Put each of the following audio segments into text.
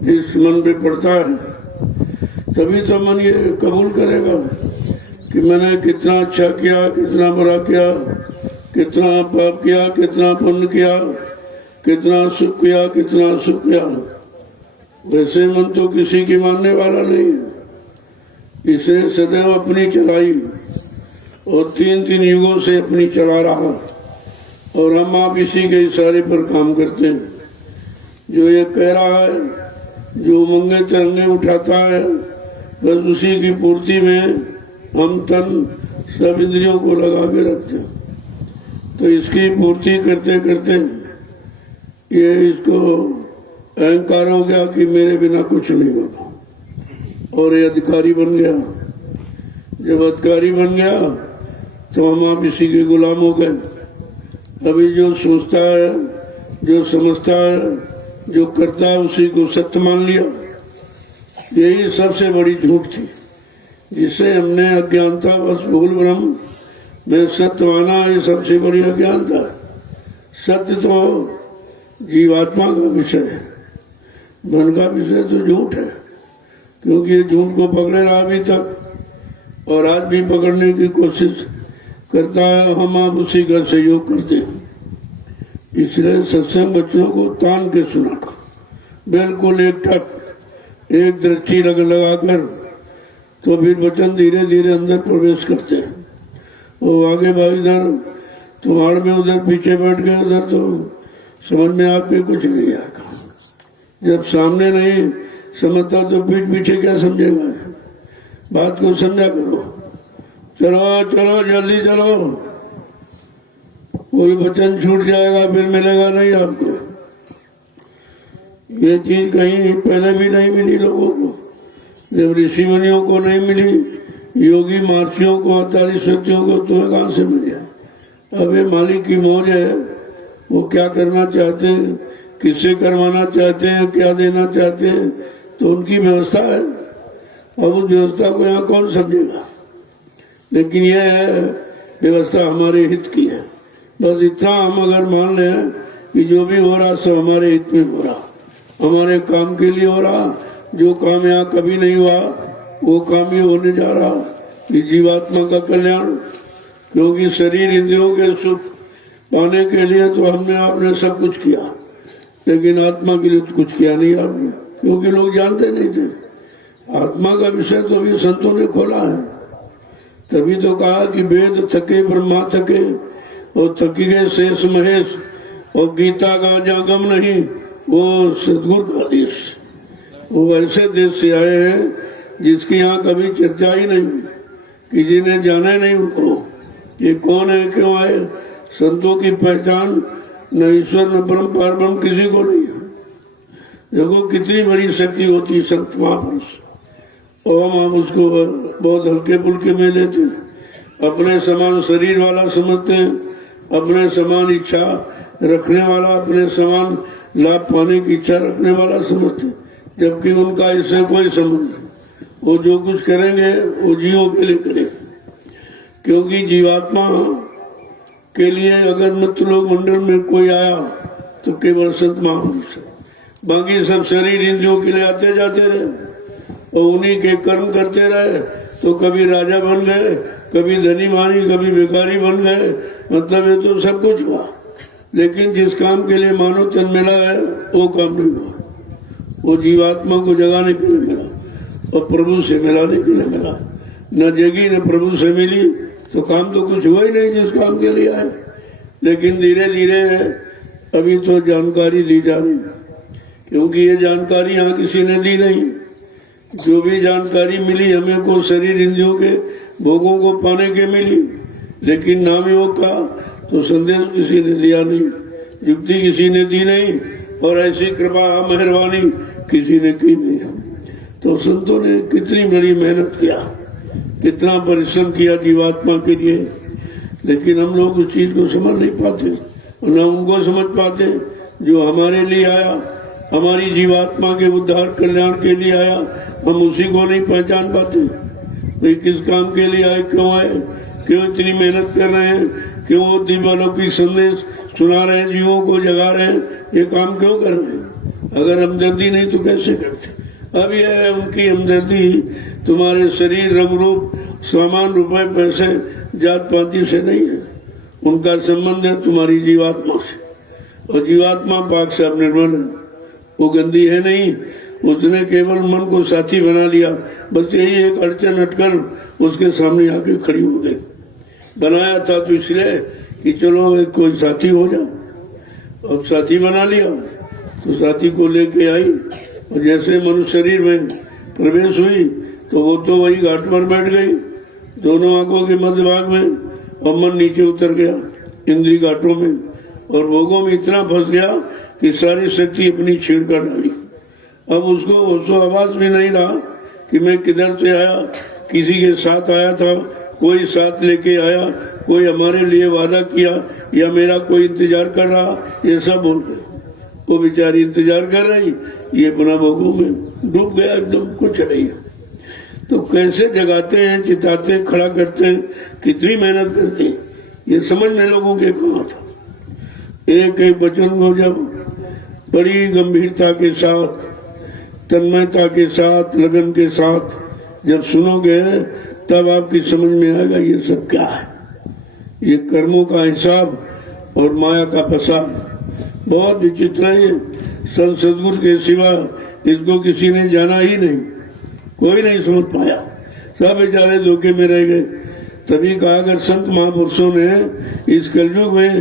इस मन पे पड़ता है, तभी तो मन ये कबूल करेगा कि मैंने कितना अच्छा किया, कितना बुरा किया, कितना पाप किया, कितना पुण्य किया, कितना सुख किया, कितना सुख किया। वैसे मन तो किसी की मानने वाला नहीं, इसे सदैव अपनी चलाई और 3-3 युगों से अपनी चला रहा, और हम आप इसी के इशारे पर काम करते हैं। जो ये कह रहा है, जो उमंगे तिरंगे उठाता है, बस उसी की पूर्ति में हम तन सब इंद्रियों को लगा के रखते हैं। तो इसकी पूर्ति करते करते ये इसको अहंकार हो गया कि मेरे बिना कुछ नहीं होगा, और ये अधिकारी बन गया। जब अधिकारी बन गया तो हम आप इसी के गुलाम हो गए। अभी जो सोचता है, जो समझता है, जो करता है, उसी को सत्य मान लिया। यही सबसे बड़ी झूठ थी, जिसे हमने अज्ञानता बस भूल भ्रम में सत्य माना। ये सबसे बड़ी अज्ञानता है। सत्य तो जीवात्मा का विषय है, मन का विषय तो झूठ है, क्योंकि ये झूठ को पकड़े रहा अभी तक, और आज भी पकड़ने की कोशिश करता है। हम आप उसी का सहयोग करते हैं। इसलिए सत्संग बच्चों को तान के सुना कर, बिल्कुल एक टक, एक दृष्टि लगाकर, तो फिर वचन धीरे धीरे अंदर प्रवेश करते हैं। वो आगे भाई इधर तुम्हारे में, उधर पीछे बैठ गए, उधर तो समझ में आपके कुछ नहीं आएगा। जब सामने नहीं समझता तो पीठ पीछे क्या समझेगा। बात को समझा करो। चलो चलो जल्दी चलो, कोई वचन छूट जाएगा फिर मिलेगा नहीं आपको। ये चीज कहीं पहले भी नहीं मिली लोगों को। जब ऋषि मुनियों को नहीं मिली, योगी महर्षियों को, आचार्य सत्यों को, तुम्हें कहां से मिल जाए। अब ये मालिक की मौज है, वो क्या करना चाहते हैं, किससे करवाना चाहते हैं, क्या देना चाहते हैं, तो उनकी व्यवस्था है। अब उस व्यवस्था को यहाँ कौन समझेगा। लेकिन यह है व्यवस्था हमारे हित की है। बस इतना हम अगर मान लें कि जो भी हो रहा सब हमारे हित में हो रहा, हमारे काम के लिए हो रहा। जो काम यहाँ कभी नहीं हुआ वो काम ये होने जा रहा, कि जीवात्मा का कल्याण। क्योंकि शरीर इंद्रियों के सुख पाने के लिए तो हमने आपने सब कुछ किया, लेकिन आत्मा के लिए तो कुछ किया नहीं आपने, क्योंकि लोग जानते नहीं थे। आत्मा का विषय तो अभी संतों ने खोला है। तभी तो कहा कि वेद थके ब्रह्मा थके, और थकी गए शेष महेश, और गीता का जहाँ गम नहीं वो सदगुरु का देश। वो ऐसे देश से आए हैं जिसकी यहाँ कभी चर्चा ही नहीं, किसी ने जाना नहीं उनको। ये कौन है, क्यों आए। संतों की पहचान न ईश्वर न परम पारब्रह्म किसी को नहीं है। देखो कितनी बड़ी शक्ति होती है संत महापुरुष, और हम उसको बहुत हल्के पुल्के में लेते हैं। अपने समान शरीर वाला समझते हैं, अपने समान इच्छा रखने वाला, अपने समान लाभ पाने की इच्छा रखने वाला समझते हैं, जबकि उनका इससे कोई संबंध नहीं। वो जो कुछ करेंगे वो जीवों के लिए करेंगे। क्योंकि जीवात्मा के लिए अगर मत लोग मंडल में कोई आया तो केवल संत महापुरुष है। बाकी सब शरीर इंद्रियों के लिए आते जाते रहे, और उन्हीं के कर्म करते रहे। तो कभी राजा बन गए, कभी धनी मानी, कभी भिखारी बन गए। मतलब ये तो सब कुछ हुआ, लेकिन जिस काम के लिए मानव तन मिला है वो काम नहीं हुआ। वो जीवात्मा को जगाने के लिए मिला और प्रभु से मिलाने के लिए मिला। न जगी न प्रभु से मिली तो काम तो कुछ हुआ ही नहीं जिस काम के लिए आए। लेकिन धीरे धीरे अभी तो जानकारी दी जा रही, क्योंकि ये जानकारी यहाँ किसी ने दी नहीं। जो भी जानकारी मिली हमें को शरीर इंद्रियों के भोगों को पाने के मिली, लेकिन नाम योग का तो संदेश किसी ने दिया नहीं, युक्ति किसी ने दी नहीं, और ऐसी कृपा मेहरबानी किसी ने की नहीं। तो संतों ने कितनी बड़ी मेहनत किया, कितना परिश्रम किया जीवात्मा के लिए, लेकिन हम लोग उस चीज को समझ नहीं पाते, न उनको समझ पाते जो हमारे लिए आया, हमारी जीवात्मा के उद्धार कल्याण के लिए आया। हम उसी को नहीं पहचान पाते। भाई किस काम के लिए आए, क्यों आए, क्यों इतनी मेहनत कर रहे हैं, क्यों वो दिव्यालौकिक संदेश सुना रहे हैं, जीवों को जगा रहे हैं, ये काम क्यों कर रहे हैं। अगर हमदर्दी नहीं तो कैसे करते? अब यह है उनकी हमदर्दी तुम्हारे शरीर, रंग रूप, सामान, रुपए, पैसे, जात पाती से नहीं है। उनका संबंध है तुम्हारी जीवात्मा से, और जीवात्मा पाक से निर्मल है, वो गंदी है नहीं। उसने केवल मन को साथी बना लिया, बस यही एक अड़चन हटकर उसके सामने आके खड़ी हो गई। बनाया था तो इसलिए कि चलो कोई साथी हो जाए, अब साथी बना लिया तो साथी को लेके आई, और जैसे मनुष्य शरीर में प्रवेश हुई तो वो तो वही घाट पर बैठ गई, दोनों आंखों के मध्य भाग में, और मन नीचे उतर गया इंद्रिय घाटों में, और भोगों में इतना फंस गया कि सारी शक्ति अपनी छीन कर डाली। अब उसको आवाज भी नहीं रहा कि मैं किधर से आया, किसी के साथ आया था, कोई साथ लेके आया, कोई हमारे लिए वादा किया, या मेरा कोई इंतजार कर रहा, ये सब बोल गए। वो बेचारी इंतजार कर रही, ये अपना भोगों में डूब गया, एकदम कुछ नहीं है। तो कैसे जगाते हैं, चिताते हैं, खड़ा करते हैं, कितनी मेहनत करते हैं, ये समझने लोगों के कहाँ था। एक एक वचन को जब बड़ी गंभीरता के साथ, तन्मयता के साथ, लगन के साथ जब सुनोगे, तब आपकी समझ में आएगा ये सब क्या है। ये कर्मों का हिसाब और माया का फसाद बहुत विचित्र है। ये सदगुरु के सिवा इसको किसी ने जाना ही नहीं, कोई नहीं समझ पाया, सब बेचारे धोखे में रह गए। तभी कहा अगर संत महापुरुषों ने इस कलयुग में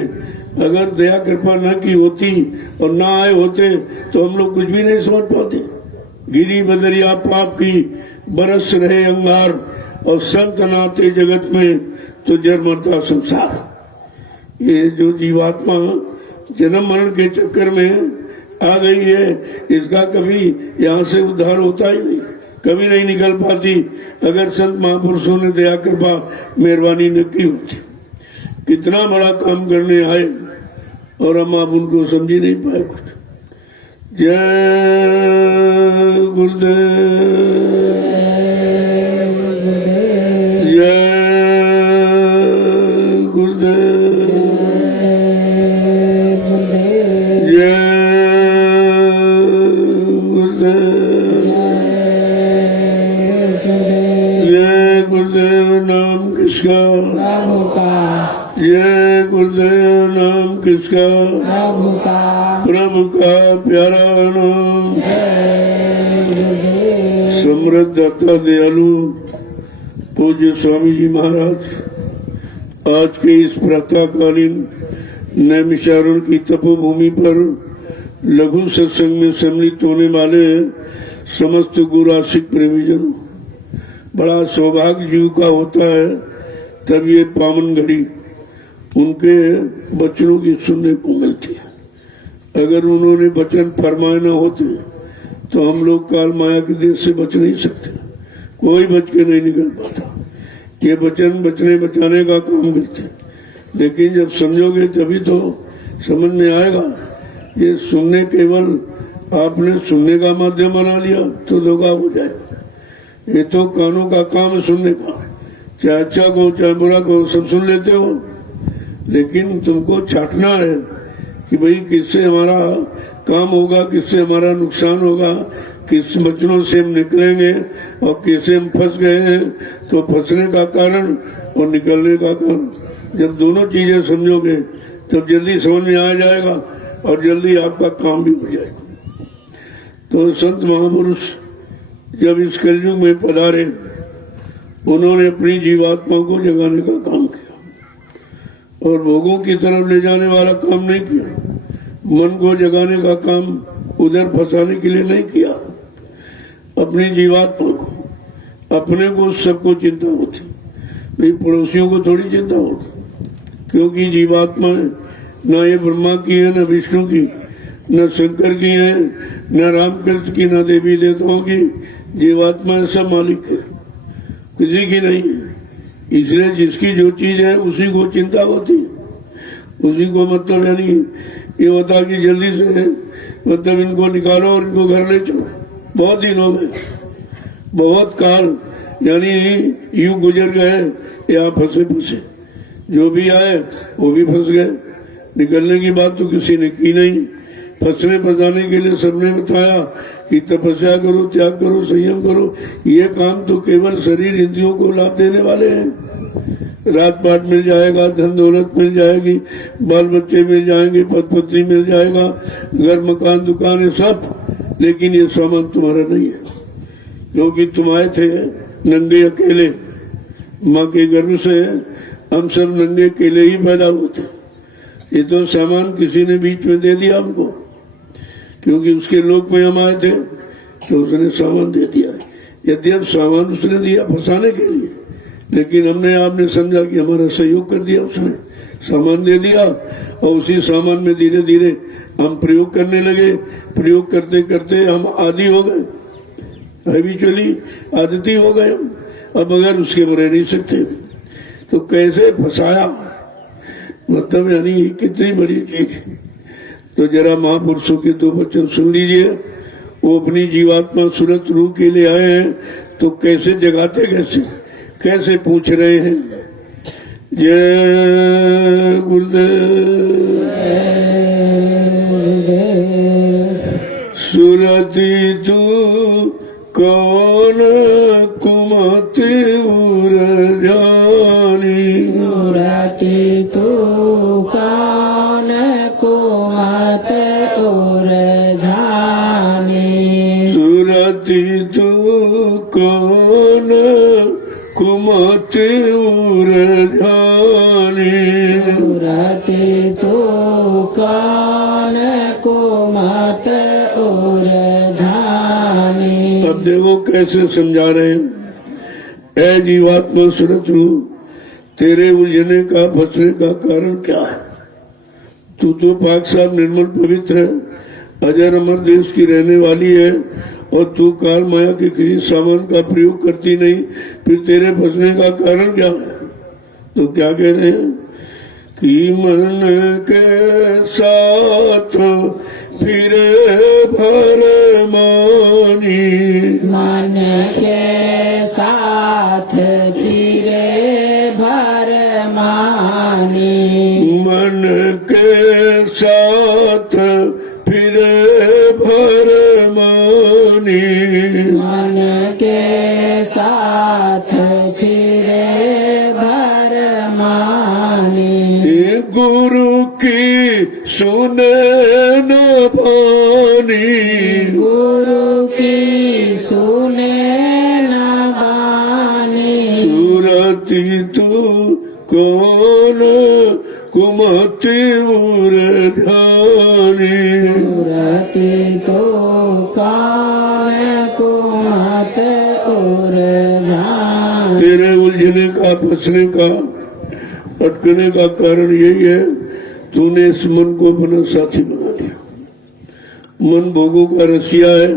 अगर दया कृपा न की होती और न आए होते तो हम लोग कुछ भी नहीं समझ पाते। गिरी बदरिया पाप की बरस रहे अंगार, और संत नाते जगत में तो जर मरता संसार। ये जो जीवात्मा जन्म मरण के चक्कर में आ गई है, इसका कभी यहाँ से उद्धार होता ही नहीं, कभी नहीं निकल पाती अगर संत महापुरुषों ने दया कृपा मेहरबानी न की होती। कितना बड़ा काम करने आए और हम आप उनको समझ ही नहीं पाए कुछ। जय गुरुदेव, जय गुरुदेव, जय गुरुदेव, जय गुरुदेव। नाम किसका? जय गुरुदेव। नाम किसका? प्रभु का प्यारा नाम। समृद्ध दाता दयालु पूज्य स्वामी जी महाराज, आज के इस प्रातःकालीन नैमिषारण्य की तपोभूमि पर लघु सत्संग में सम्मिलित होने वाले समस्त गुरासिक प्रेमीजनों, बड़ा सौभाग्य जीव का होता है तब ये पावन घड़ी उनके वचनों की सुनने को मिलती है। अगर उन्होंने वचन फरमाए न होते तो हम लोग काल माया के देश से बच नहीं सकते, कोई बच के नहीं निकल पाता। ये वचन बचने बचाने का काम करते, लेकिन जब समझोगे तभी तो समझ में आएगा। ये सुनने केवल आपने सुनने का माध्यम बना लिया तो धोखा हो जाएगा। ये तो कानों का काम है सुनने का, चाहे अच्छा को चाहे बुरा को सब सुन लेते हो, लेकिन तुमको छाटना है कि भाई किससे हमारा काम होगा, किससे हमारा नुकसान होगा, किस वचनों से हम निकलेंगे और कैसे हम फंस गए हैं। तो फंसने का कारण और निकलने का कारण, जब दोनों चीजें समझोगे तब जल्दी समझ में आ जाएगा और जल्दी आपका काम भी हो जाएगा। तो संत महापुरुष जब इस कलयुग में पधारे, उन्होंने अपनी जीवात्मा को जगाने का काम किया और भोगों की तरफ ले जाने वाला काम नहीं किया। मन को जगाने का काम उधर फंसाने के लिए नहीं किया। अपनी जीवात्मा को, अपने को सबको चिंता होती, भाई पड़ोसियों को थोड़ी चिंता होती, क्योंकि जीवात्मा न ये ब्रह्मा की है, न विष्णु की, न शंकर की है, न रामकृष्ण की, न देवी देवताओं की। जीवात्मा सब मालिक है, किसी की नहीं है। इसलिए जिसकी जो चीज है उसी को चिंता होती, उसी को मतलब यानी ये होता कि जल्दी से मतलब इनको निकालो और इनको घर ले चलो। बहुत दिन हो गए, बहुत काल यानी युग गुजर गए, यहाँ फंसे फंसे, जो भी आए वो भी फंस गए। निकलने की बात तो किसी ने की नहीं, फंसने फंसाने के लिए सबने बताया कि तपस्या करो, त्याग करो, संयम करो। ये काम तो केवल शरीर इंद्रियों को लाभ देने वाले हैं। रात पाट मिल जाएगा, धन दौलत मिल जाएगी, बाल बच्चे मिल जाएंगे, पद पत्नी मिल जाएगा, घर मकान दुकान है सब, लेकिन ये सामान तुम्हारा नहीं है, क्योंकि तुम आए थे नंगे अकेले। माँ के गर्भ से हम सब नंगे अकेले ही पैदा होते। ये तो सामान किसी ने बीच में दे दिया हमको, क्योंकि उसके लोक में हम आए थे तो उसने सामान दे दिया। यदि अब सामान उसने दिया फंसाने के लिए, लेकिन हमने आपने समझा कि हमारा सहयोग कर दिया, उसने सामान दे दिया और उसी सामान में धीरे धीरे हम प्रयोग करने लगे। प्रयोग करते करते हम आदी हो गए, हैबिचुअली आदती हो गए हम। अब अगर उसके रह नहीं सकते तो कैसे फंसाया, मतलब यानी कितनी बड़ी चीज। तो जरा महापुरुषों के दो वचन सुन लीजिए। वो अपनी जीवात्मा सूरत रूह के लिए आए हैं, तो कैसे जगाते, कैसे पूछ रहे हैं। जय गुरुदेव। सुरति तू कौन कुमति उर जानी, सुरति तू कौन कुमत उर जानी, सुरति तू कौन कुमति उर जानी, सुरति तू कौन कुमत उर जानी। अब देखो कैसे समझा रहे हैं। ऐ जीवात्मा सूरत रूह, तेरे उलझने का फंसने का कारण क्या है? तू तो पाक साफ निर्मल पवित्र है, अजर अमर देश की रहने वाली है, और तू काल माया के किसी सामान का प्रयोग करती नहीं, फिर तेरे फंसने का कारण क्या है? तो क्या कह रहे हैं कि मन के साथ फिर भर मानी, मन के साथ फिरे भर मानी, मन के साथ फिर भर मानी, मन के साथ फिरे भर मानी। गुरु की सुने न बानी, गुरु की सुने न बानी, सुरति तू कौन कुमति उर जानी, सुरति तो कौन कुमत उर जानी। तेरे उलझने का फंसने का अटकने का कारण यही है, तूने इस मन को अपना साथी बना लिया। मन भोगों का रसिया है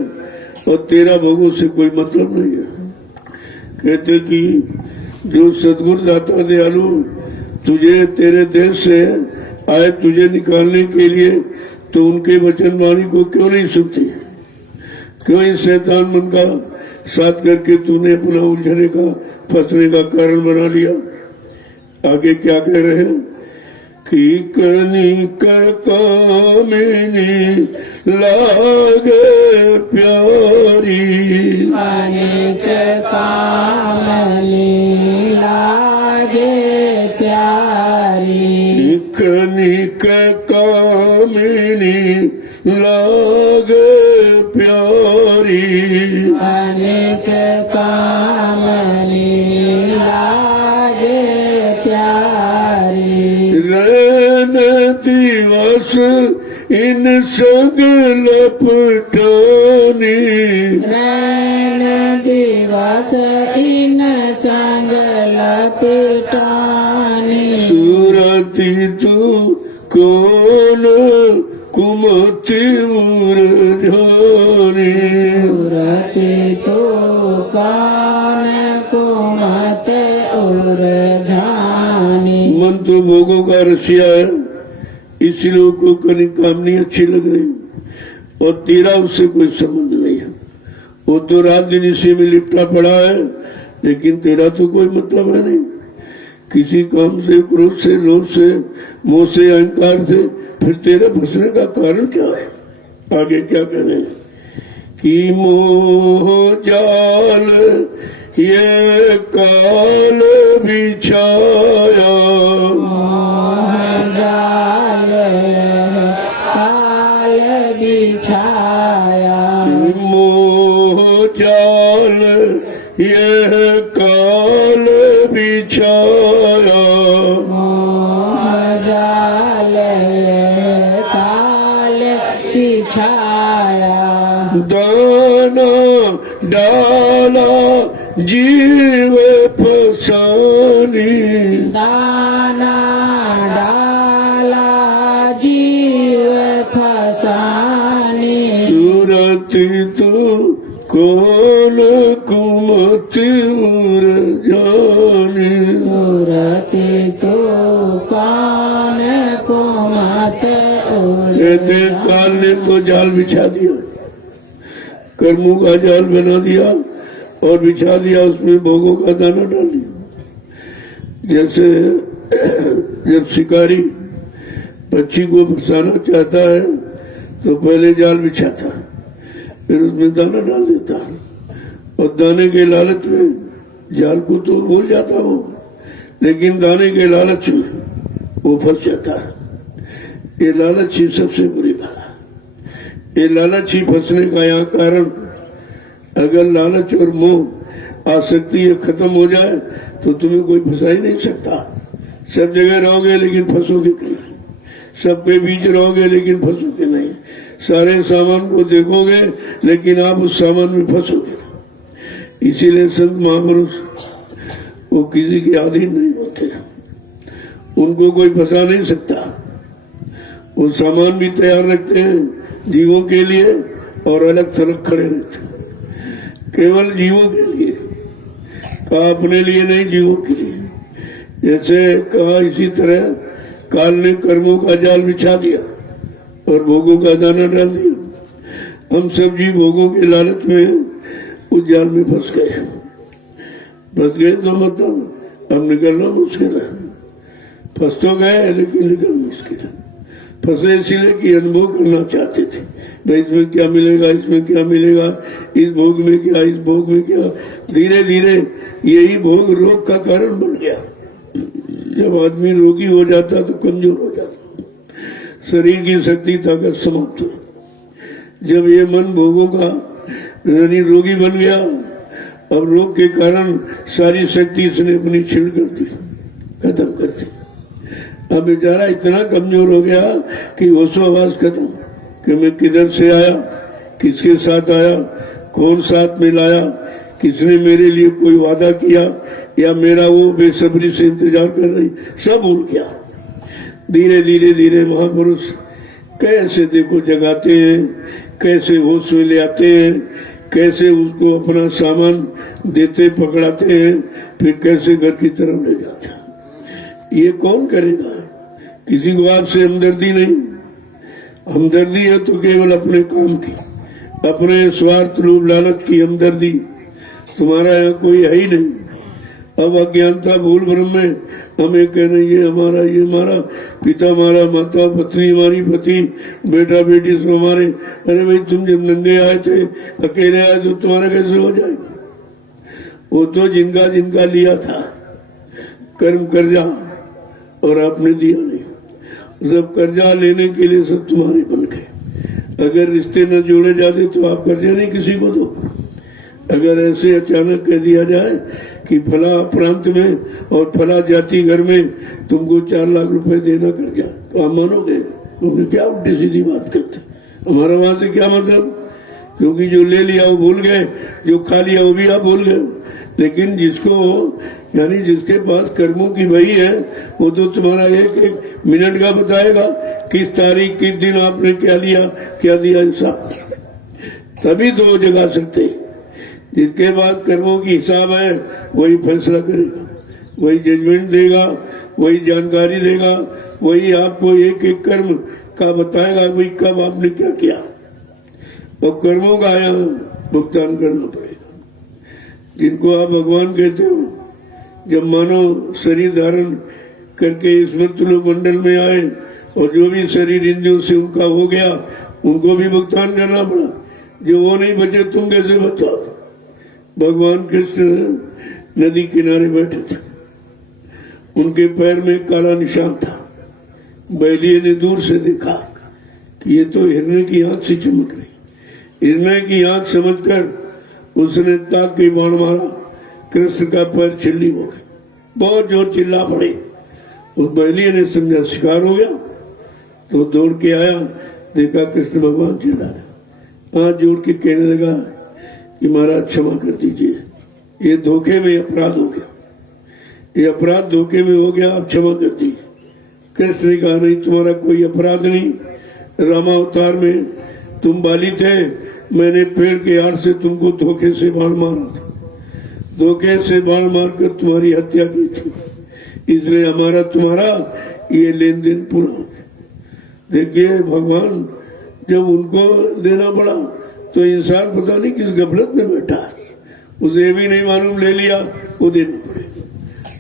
और तेरा भोगों से कोई मतलब नहीं है। कहते कि जो सदगुरु दाता दयालु तुझे तेरे देश से आए तुझे निकालने के लिए, तो उनके वचन वाणी को क्यों नहीं सुनती? क्यों इस शैतान मन का साथ करके तूने अपना उलझने का फंसने का कारण बना लिया? आगे क्या कह रहे हैं कि कनिक कामिनी लागे प्यारी, कनिक कामनी लागे प्यारी, कनिक कामिनी लागे प्यारी, कनिक कामनी लागे प्यारी। रैन दिवस इन संग लपटानी, रैन दिवस इन संग लपटानी, सुरति तू कौन कुमति उर जानी, सुरति तो कौन कुमत उर जानी। मन तो भोगों का रसिया है, इसलिए उसको कहीं कामनी अच्छी लग रही, और तेरा उससे कोई संबंध नहीं है। वो तो रात दिन इसी में लिपटा पड़ा है, लेकिन तेरा तो कोई मतलब है नहीं। किसी काम से, क्रोध से, लोभ से, मोह से, अहंकार से, फिर तेरे फंसने का कारण क्या है? आगे क्या करें कि मोह जाल ये काल बिछाया, मोह जाल काल बिछाया, मोह जाल ये काल बिछाया, मोह जाल काल बिछाया, दाना डाला जीव फसानी, दाना डाला जीव फसानी, सूरत तो कौन कुमत उर जानी, सूरत तो कौन कुमत कहते काल ने तो जाल बिछा दिया, कर्मों का जाल बना दिया और बिछा दिया, उसमें भोगों का दाना डाल दिया। जैसे जब शिकारी पक्षी को फंसाना चाहता है तो पहले जाल बिछाता, फिर उसमें दाना डाल देता, और दाने के लालच में जाल को तो भूल जाता वो, लेकिन दाने के लालच में वो फंस जाता है। ये लालच ही सबसे बुरी बात है। ये लालच ही फंसने का यहाँ कारण। अगर लालच और मोह आसक्ति ये खत्म हो जाए तो तुम्हें कोई फंसा ही नहीं सकता। सब जगह रहोगे लेकिन फंसोगे नहीं, सबके बीच रहोगे लेकिन फंसोगे नहीं, सारे सामान को देखोगे लेकिन आप उस सामान में फंसोगे। इसीलिए संत महापुरुष वो किसी के अधीन नहीं होते, उनको कोई फंसा नहीं सकता। वो सामान भी तैयार रखते हैं जीवों के लिए और अलग थलग खड़े रहते हैं, केवल जीवों के लिए कहा, अपने लिए नहीं, जीवों के लिए। जैसे कहा इसी तरह काल ने कर्मों का जाल बिछा दिया और भोगों का दाना डाल दिया। हम सब जीव भोगों के लालच में उस जाल में फंस गए। फंस गए तो मतलब अब निकलना मुश्किल है। फंस तो गए लेकिन निकलना मुश्किल है। फंसे इसलिए कि अनुभव करना चाहते थे, भाई इसमें क्या मिलेगा, इसमें क्या मिलेगा, इस भोग में क्या, इस भोग में क्या। धीरे धीरे यही भोग रोग का कारण बन गया। जब आदमी रोगी हो जाता तो कमजोर हो जाता, शरीर की शक्ति ताकत समाप्त हो। जब ये मन भोगों का यानी रोगी बन गया, अब रोग के कारण सारी शक्ति इसने अपनी छीन कर दी, खत्म कर दी। अब बेचारा इतना कमजोर हो गया कि होशो-हवास खत्म कि मैं किधर से आया, किसके साथ आया, कौन साथ में लाया, किसने मेरे लिए कोई वादा किया या मेरा वो बेसब्री से इंतजार कर रही, सब भूल गया। धीरे धीरे धीरे महापुरुष कैसे देखो जगाते हैं, कैसे होश में ले आते हैं, कैसे उसको अपना सामान देते पकड़ाते हैं, फिर कैसे घर की तरफ ले जाते हैं। ये कौन करेगा? किसी को आपसे हमदर्दी नहीं। हमदर्दी है तो केवल अपने काम की, अपने स्वार्थ लोभ लालच की हमदर्दी। तुम्हारा यहाँ कोई है ही नहीं। अब अज्ञानता भूल भ्रम में हमें कहना ये हमारा पिता हमारा, माता पत्नी हमारी, पति बेटा बेटी सब हमारे। अरे भाई तुम जब नंगे आए थे, अकेले आए तो तुम्हारा कैसे हो जाएगा? वो तो जिनका जिनका लिया था कर्म कर्जा, और आपने दिया नहीं। जब कर्जा लेने के लिए सब तुम्हारे बन गए। अगर रिश्ते न जोड़े जाते तो आप कर्जा नहीं किसी को दो। अगर ऐसे अचानक कह दिया जाए कि फला प्रांत में और फला जाति घर में तुमको 4 लाख रुपए देना कर्जा, तो आप मानोगे? क्योंकि क्या उल्टी सीधी बात करते, हमारा वहां से क्या मतलब? क्योंकि जो ले लिया वो भूल गए, जो खा लिया वो भी आप भूल गए। लेकिन जिसको यानी जिसके पास कर्मों की वही है, वो तो तुम्हारा एक एक मिनट का बताएगा, किस तारीख किस दिन आपने क्या लिया क्या दिया, हिसाब तभी तो वो जगा सकते। जिसके पास कर्मों की हिसाब है वही फैसला करेगा, वही जजमेंट देगा, वही जानकारी देगा, वही आपको एक एक कर्म का बताएगा भाई कब आपने क्या किया। और कर्मों का यहाँ भुगतान करना पड़ेगा। जिनको आप भगवान कहते हो, जब मानव शरीर धारण करके इस मृत्युलोक मंडल में आए और जो भी शरीर इंद्रियों से उनका हो गया, उनको भी भुगतान करना पड़ा। जो वो नहीं बचे तुम कैसे बचाओ? भगवान कृष्ण नदी किनारे बैठे थे, उनके पैर में काला निशान था। बैलिए ने दूर से देखा कि ये तो हिरने की आंख से चमक रही। हिरने की आंख समझकर उसने ताक के बाण मारा, कृष्ण का पैर छिल्ली हो गया। बहुत जोर चिल्ला पड़े। उस बैलिए ने समझा शिकार हो गया, तो दौड़ के आया, देखा कृष्ण भगवान चिल्ला रहे। हाथ जोड़ के कहने लगा कि महाराज क्षमा कर दीजिए, ये धोखे में अपराध हो गया, ये अपराध धोखे में हो गया, आप क्षमा कर दीजिए। कृष्ण ने कहा नहीं, तुम्हारा कोई अपराध नहीं। रामावतार में तुम बाली थे, मैंने पेड़ के आड़ से तुमको धोखे से बाण मारा था, धोखे से बाण मारकर तुम्हारी हत्या की थी, इसलिए हमारा तुम्हारा ये लेन देन पूरा हो गया। देखिए भगवान जब उनको देना पड़ा तो इंसान पता नहीं किस गफलत में बैठा है, उसे भी नहीं मालूम, ले लिया वो देना पड़ेगा।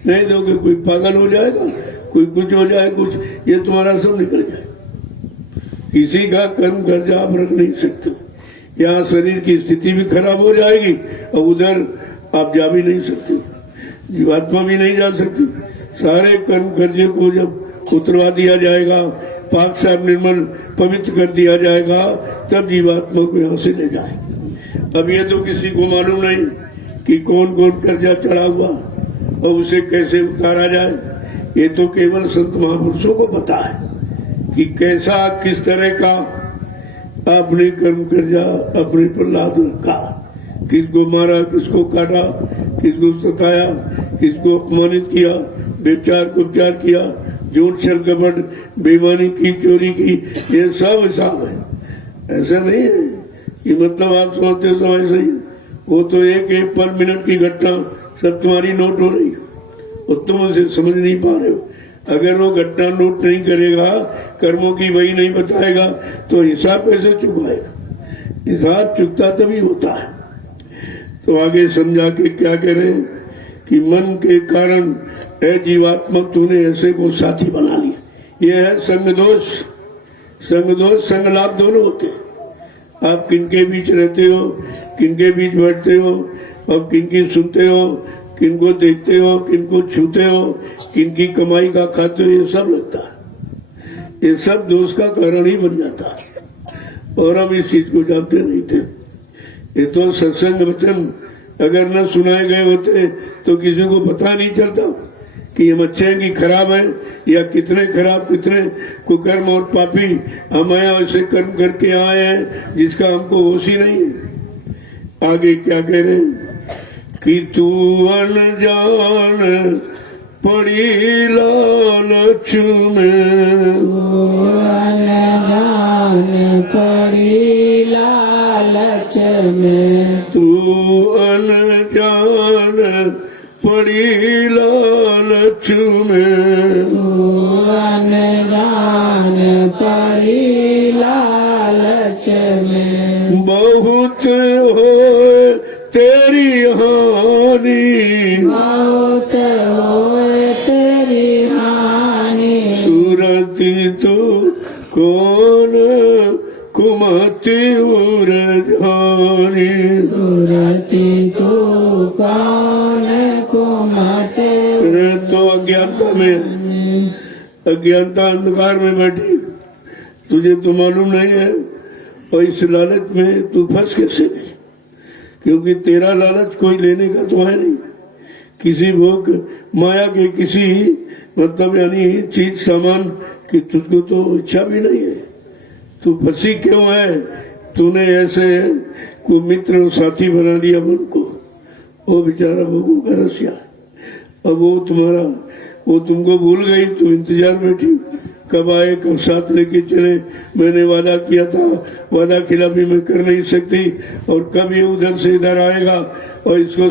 नहीं दोगे कोई पागल हो जाएगा, कोई कुछ हो जाए, कुछ ये तुम्हारा सब निकल जाए। किसी का कर्म कर्जा आप रख नहीं सकते। यहाँ शरीर की स्थिति भी खराब हो जाएगी और उधर आप जा भी नहीं सकते, जीवात्मा भी नहीं जा सकती। सारे कर्म कर्जे को जब उतरवा दिया जाएगा, पाक साफ निर्मल पवित्र कर दिया जाएगा, तब जीवात्मा को यहाँ से ले जाएंगे। अब ये तो किसी को मालूम नहीं कि कौन कौन कर्जा चढ़ा हुआ और उसे कैसे उतारा जाए। ये तो केवल संत महापुरुषों को पता है कि कैसा किस तरह का आपने कर्म कर्जा अपने पर लाद रखा, किसको मारा, किसको काटा, किसको सताया, किसको अपमानित किया, बेचार कुपचार किया, झूठ छल कपट बेईमानी की, चोरी की, ये सब हिसाब है। ऐसा नहीं है कि मतलब आप समझते हो ऐसा ही, वो तो एक एक पल मिनट की घटना सब तुम्हारी नोट हो रही और तुम उसे समझ नहीं पा रहे हो। अगर वो घटना नोट नहीं करेगा, कर्मों की वही नहीं बताएगा, तो हिसाब कैसे चुकाएगा? हिसाब चुकता तभी होता है। तो आगे समझा के क्या कह रहे हैं कि मन के कारण है जीवात्मक तूने ऐसे को साथी बना लिया। ये है संग दोष। संग दोष संग लाभ दोनों होते हैं। आप किनके बीच रहते हो, किनके बीच बैठते हो और किनकी सुनते हो, किनको देखते हो, किनको छूते हो, किनकी कमाई का खाते हो, ये सब लगता है। ये सब दोष का कारण ही बन जाता है और हम इस चीज को जानते नहीं थे। ये तो सत्संग वचन अगर न सुनाए गए होते तो किसी को पता नहीं चलता कि हम अच्छे हैं कि खराब हैं, या कितने खराब कितने कुकर्म और पापी हम ऐसे कर्म करके आए हैं जिसका हमको होश ही नहीं है। आगे क्या कह रहे हैं कि तू अनजान पड़ी लालच में, अनजान पड़ी लालच में, तू अनजान पड़ी लालच में, तू अनजान पड़ी लालच में, बहुत हो तेरी हानि, बहुत होए तेरी हानि, सूरती तो कौन कुमति उरझानी, सूरती तो कौन कुमति। तो अज्ञानता में, अज्ञानता अंधकार में बैठी, तुझे तो मालूम नहीं है, और इस लालच में तू फंस कैसे गई? क्योंकि तेरा लालच कोई लेने का तो है नहीं, किसी भोग माया के किसी मतलब यानी चीज सामान की तुझको तो इच्छा भी नहीं है। तू फंसी क्यों है? तूने ऐसे को मित्र और साथी बना लिया मन को, वो बेचारा भोगों का रसिया, अब वो तुम्हारा, वो तुमको भूल गई, तू इंतजार बैठी कब आए, कब साथ लेके चले। मैंने वादा किया था, वादा खिलाफी मैं कर नहीं सकती, और कब ये उधर से इधर आएगा और इसको